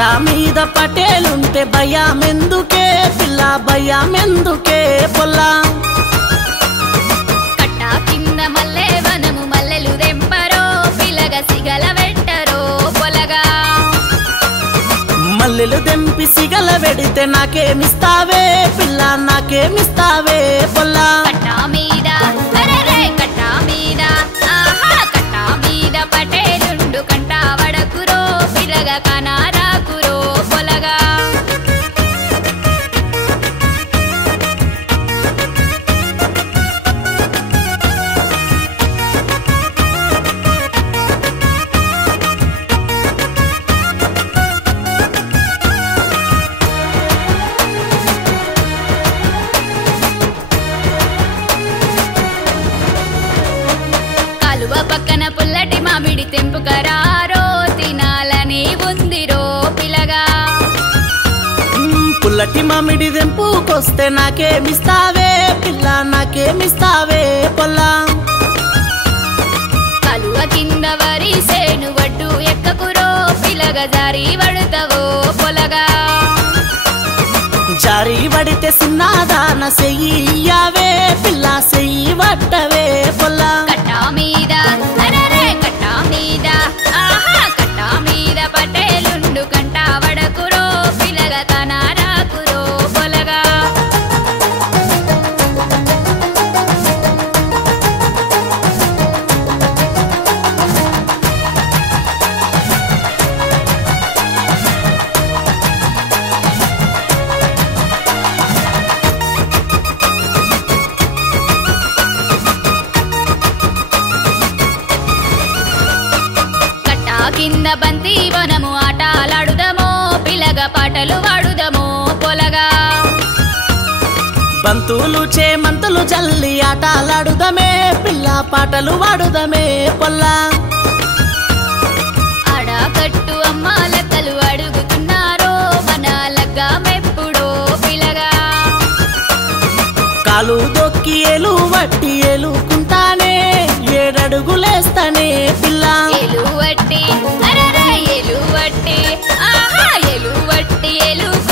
పట్టా మీద పటేలుంటే భయమెందుకే పిల్ల భయమెందుకే పొల్లా కట్టా కింద మల్లె వనము మల్లెలు దెంపరో పిలగ సిగల వెట్టరో పొలగా మల్లెలు దెంపి సిగల వెడితే నాకేమిస్తావే పిల్ల నాకేమిస్తావే పొల్లా కట్టా మీద అరెరే కట్టా మీద ఆహా కట్టా మీద పటేలుండు కంట వడకురో పిలగ కనారాకురో పొలగా కాలువ పక్కన పుల్లటి మామిడి తెంపుకరారో తినాలని ఉందిరో పిలగా పుల్లటి మామిడి దెంపుకొస్తే నాకేమిస్తావే పిల్ల నాకేమిస్తావే పొల్లా కాలువ కింద వరి సేను వడ్డు ఎక్కకురో పిలగ జారి వడుతవో పొలగా జారి పడితే సిన్నాదాన సెయ్యవే పిల్ల సెయ్యి వట్టవే పొల్లా కట్టా మీద అరెరే కట్టా మీద ఆహా కట్టా మీద పటేలుండు కంట వడకురో పిలగ కనారాకురో పొలగా కట్టా కింద బంతి వనము ఆటలాడుదమో పిలగ పాటలు వాడుదమో పొలగా బంతులు చేమంతులు జల్లి ఆటలాడుదమే పిల్ల పాటలు వాడుదమే పొల్లా ఆడకట్టు అమ్మ లెక్కలు అడుగుతున్నారో మన లగ్గమెప్పుడో పిలగా కాలు దొక్కి ఏలు వట్టి ఏలుకుంటానే ఏడడుగులేస్తానే పిల్ల ఎలువట్టి అరెరే ఎలువట్టి ఆహా ఎలువట్టి ఎలుకు